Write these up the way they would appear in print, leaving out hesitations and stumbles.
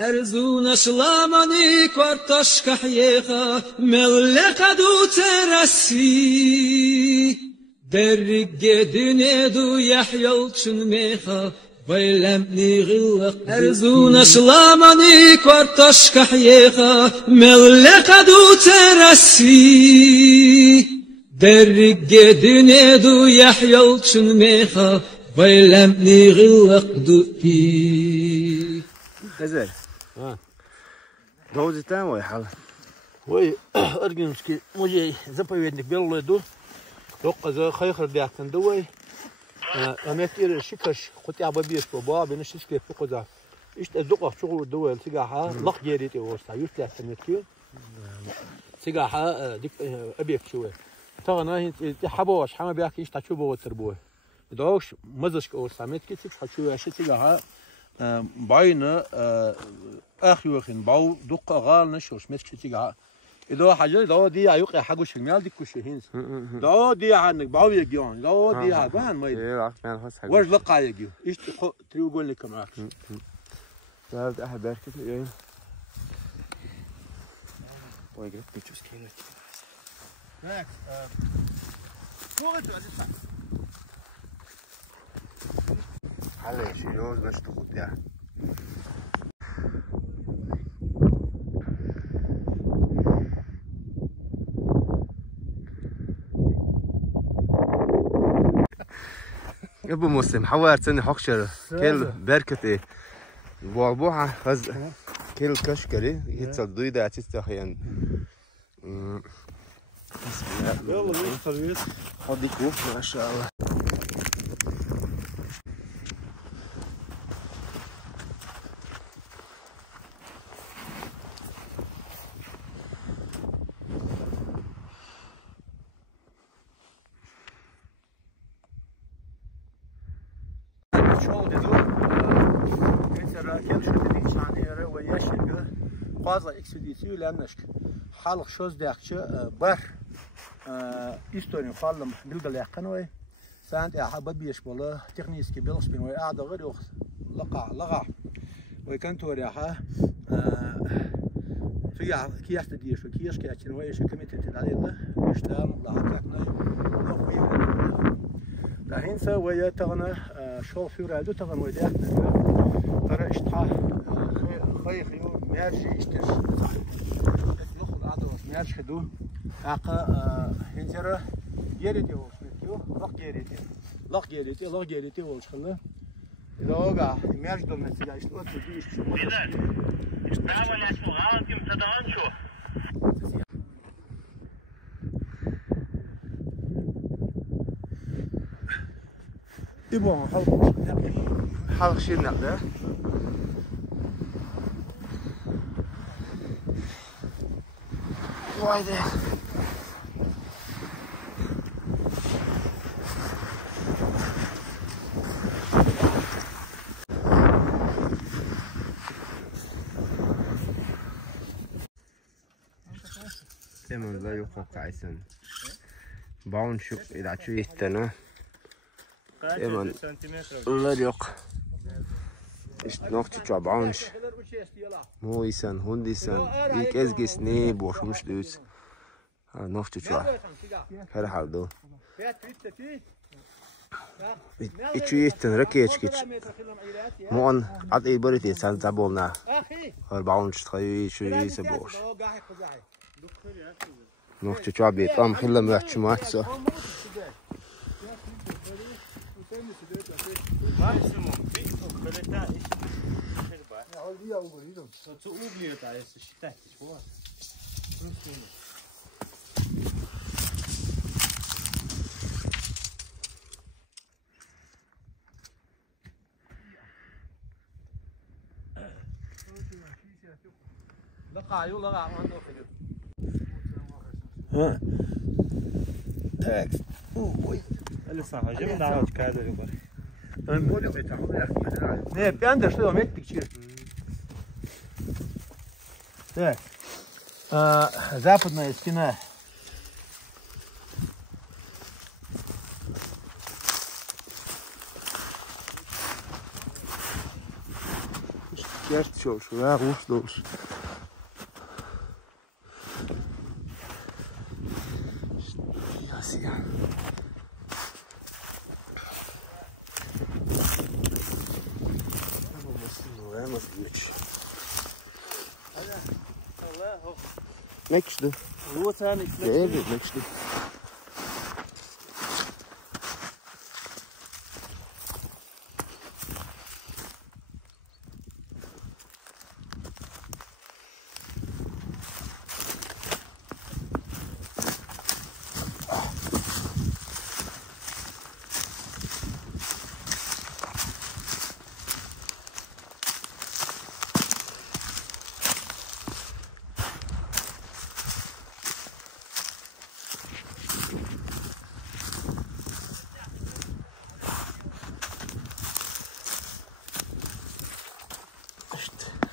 أرزونا شلاماني كورتاش كحيخا ملقا دو ترسي درق دنيدو يحيل چن ميخا ويلمني غلق أرزونا شلاماني كورتاش كحيخا ملقا دو ترسي درق دنيدو يحيل چن ميخا ويلمني غلق دو بي غزال دوزي там ой хал ой аргинский музей заповедник белый ду только за хайхар дяктан дуй اماكن شكش قطع ببيش بابا بنشش كيف قذا ايش تدق شغل دول سجاحه لق جريتي وسط يطلع سنتكي سجاحه ديك ابيك شويه تغنا هي حبوش حما بيحكي ايش تشوبه وتربوه دوش مزش وسط متكي تشويه شي سجاحه باينه اخي وخن باو دق غال نشوش متكي سجاحه إذا حاجة ده دي عيوق حاجة شمال دي كوشهين ده دي عنك باو يجيون ده دي عبان ما يدري وش لقى يجيو إيش تريو قول لك معك ده ده أحد بارك يعني ويجرب بيجوز كيلو هناك فوق ده حلو شيء روز بس تقول يعني ابو مسلم حوار سنة حقشر كل بركة ايه بوعبوعة خز كل كشكري يتصدي ده تستخيان بسم الله يلا مش خبيث خديكوا ما شاء الله fazla ekspedisiyo ilanışk. Halk şoz diyakçı bar istorin fallam bilgal yakın ve سانت أحب بيش والله تقنيسكي بيلش بين ويقعد غير يخ لقع ويكن توريحة في كياس تديش وكياس كأشين ويش كمية تدالينا يشتغل لحقنا نقوي لحين سوى تغنى شو في رادو تغنى ويديحنا ترى اشتها خيخيو ماشي اشتش يخل عدوس ماشي خدو عقا هنجرة يريدي لق جريتي والشخلة إذا وقع ماشي دول نتيجة اشتوت تجي اشتشو اشتاول اسمه غلط يمتدان شو يبغى حلق شيء نقدر وايد تمام لا يوقع عيسن باون شوف إذا شو يستنا تمام لا يوق إيش نقطة شعبانش مو يسن هندي سن يك إزجس ني بوش مش دوس نقطة شعب هذا حال دو إيش يستن ركيش كيش مو أن عطي بريتي سان زبولنا أربعونش تخيي شو يسبوش نقطة شعب يطعم خلا ما يحكي معك صح لقى ها تاك اللي صح جيم دعوت كذا يبغى ne bende что метик чир так западная стена Gert şol şu ya uç doğuş. Yasya. Ama nasıl ya nasıl geç. Allah. Nächste. Ruhe nicht. David, nächste.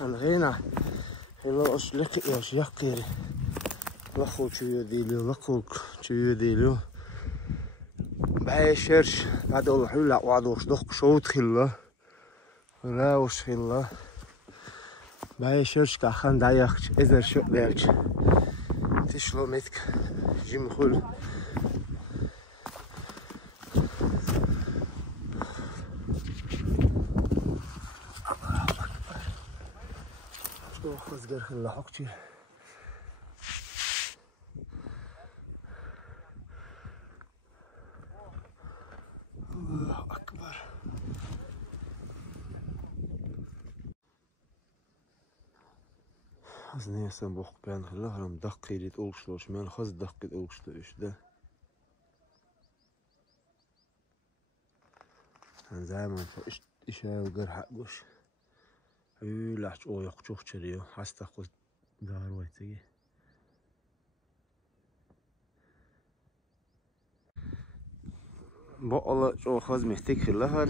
الغينا هلا أشلك يا شيقيري لخول شو ديلو لخول شو ديلو بعيشرش بعد أول حلا وعدوش دق شوت خلا ولا وش خلا بعيشرش كأخن دايخش إذا شو دايخش تشلو متك جيم خل خزگر خلا حقچی الله اکبر از نیستم بخ بیان خلا هرم دقیقی اولشتوش من خز دقیق اولشتوش ده هن زمان فاش اشاره گر حق باش لحش او يقشوخ شريو هستقو دار ويتي بقى شو خاز محتاج خلها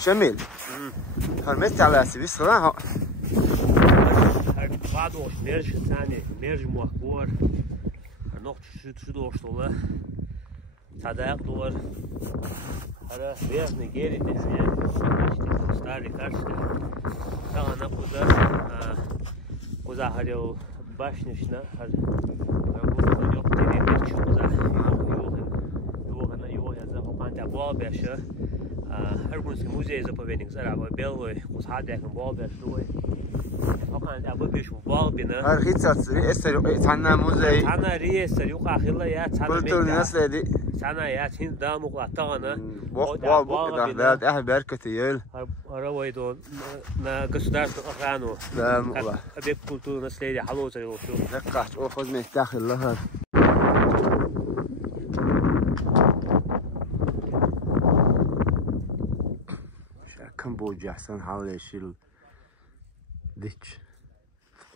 شميل هرمت على سبيل صراحة بعد وش مرج ثاني مرج مخبور نقط شو دوشتوله صدق دور هذا بيز نيجيري تسمع ستاري كارشة تانا كوزا هريو باش نشنا هر كوزا يوم تاني بيش كوزا يوهن زه هقان تبوا بيشه هر كون سموزي زه ببينك زرع بيلوي كوزا هذا كان بوا بيشلوي هقان تبوا بيش بوا بينا هر خيط استريو تانا موزي تانا ريس يوقع خلا يا تانا قلت الناس دي تانا يا تين دامك وطانا بوق ده أهل بركة يل هرويدو نا государство охрану да والله объект культурного наследия حلوة его всё دقة أو خذ من داخل لها كم بوجه أحسن حاول يشيل ديتش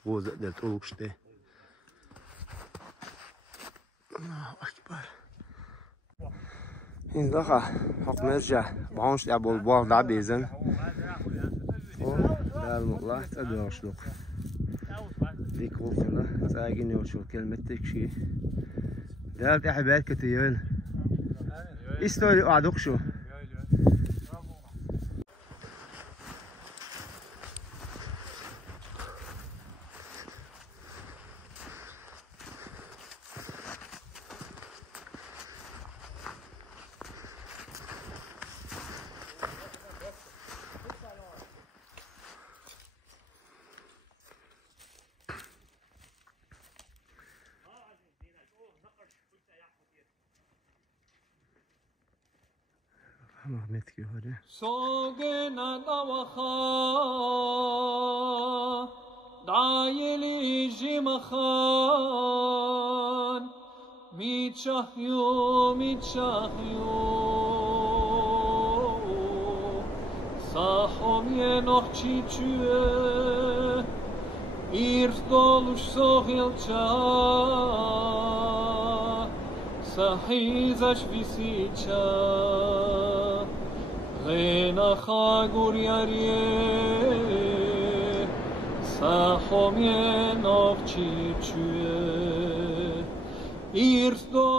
وزق ده تروكش ده الله أكبر این داخل حق نرجع بعونش ده بالبار ده بیزن در مقلع تدوش لق دیک وقلا تاگین یوشو کلمت تکشی در ده برکت یال استوری عادق شو Ahmet ki hadi. Sogena davaha dayeli jimahan michahyu sahom yenoch chichue irdolush sohilcha sahizash visicha Lena chagur yarie Sachom yenok chichue Irdo